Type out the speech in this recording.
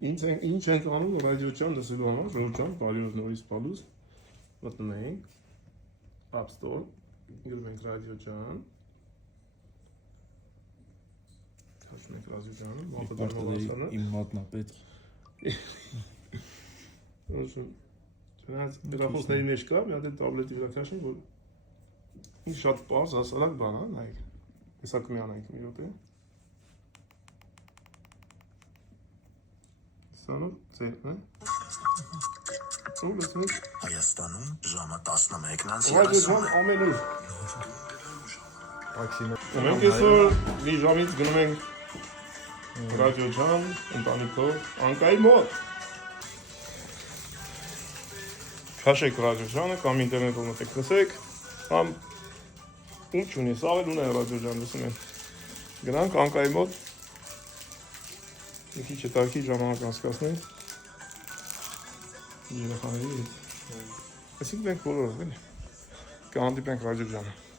Ինչ ենք անում ռադիո ջան լսելու համար, Ժորժ ջան, բարի օր նորից բալուս, մտնում ենք App Store, գրում ենք ռադիո ջան, քաշում ենք ռադիո ջանը, մապտերմովասանը, իմ մատնապետ։ Չնայած գրախոսների մեջ կա, մի հատ էլ տաբլետի վրա քաշեմ, որ ինչ շատ պարզ, հասարակ բան, հա, նայեք, հեսա կմիանայինք մի րոպե։ Սանով ծերն է։ Ու լսենք։ Հայաստանում ժամը 11-ն Ռադիո ջան ամեն օր։ Մենք այսօր մի ժամից գնում ենք ռադիո ջան, ընտանիքով, Անկայի մոտ։ Քաշեք ռադիո ջանը, կամ ինտերնետով մտեք լսեք, կամ ինչ ունի, սաղ էլ ունեն ռադիո ջան լսում են։ Գնանք Անկայի մոտ, մի քիչ հետարքի ժամանակ անցկացնենք երեխաների հետ։ Այսինքն մենք բոլորը, կհանդիպենք ռադիո ջանը։